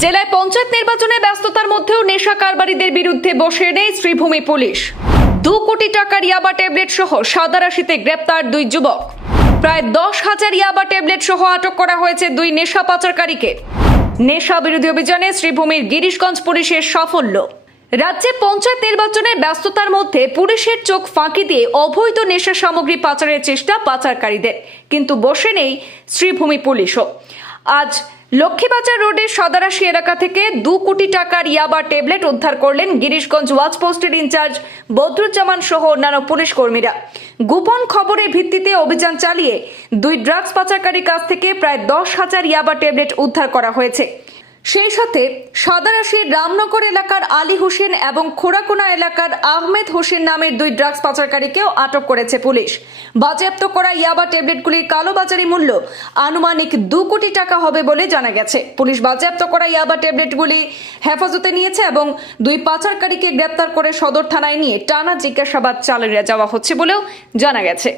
জেলায় পঞ্চায়েত নির্বাচনে ব্যস্ততার মধ্যেও নেশা কারবারিদের বিরুদ্ধে বসে নেই শ্রীভূমি পুলিশ। দু কোটি টাকার ইয়াবা ট্যাবলেট সহ সাদারাশিতে গ্রেপ্তার দুই যুবক। প্রায় দশ হাজার ইয়াবা ট্যাবলেট সহ আটক করা হয়েছে দুই নেশা পাচারকারীকে। নেশা বিরোধী অভিযানে শ্রীভূমির গিরিশগঞ্জ পুলিশের সাফল্য। রাজ্যে পঞ্চায়েত নির্বাচনের ব্যস্ততার মধ্যে পুলিশের চোখ ফাঁকি দিয়ে অবৈধ নেশা সামগ্রী পাচারের চেষ্টা পাচারকারীদের। কিন্তু বসে নেই শ্রীভূমি পুলিশও। আজ লক্ষ্মীবাজার রোডের সদারাশি এলাকা থেকে দু কোটি টাকার ইয়াবা ট্যাবলেট উদ্ধার করলেন গিরিশগঞ্জ ওয়াচ পোস্টের ইনচার্জ বদরুজ্জামান সহ অন্যান্য পুলিশ কর্মীরা। গোপন খবরের ভিত্তিতে অভিযান চালিয়ে দুই ড্রাগস পাচারকারীর কাছ থেকে প্রায় দশ হাজার ইয়াবা ট্যাবলেট উদ্ধার করা হয়েছে। সেই সাথে সাদারাশির রামনগর এলাকার আলী হোসেন এবং খোরাকোনা এলাকার আহমেদ হোসেন নামের দুই ড্রাগস পাচারকারীকেও আটক করেছে পুলিশ। বাজেয়াপ্ত করা ইয়াবা ট্যাবলেটগুলির কালোবাজারি মূল্য আনুমানিক দু কোটি টাকা হবে বলে জানা গেছে। পুলিশ বাজেয়াপ্ত করা ইয়াবা ট্যাবলেটগুলি হেফাজতে নিয়েছে এবং দুই পাচারকারীকে গ্রেপ্তার করে সদর থানায় নিয়ে টানা জিজ্ঞাসাবাদ চালিয়ে যাওয়া হচ্ছে বলেও জানা গেছে।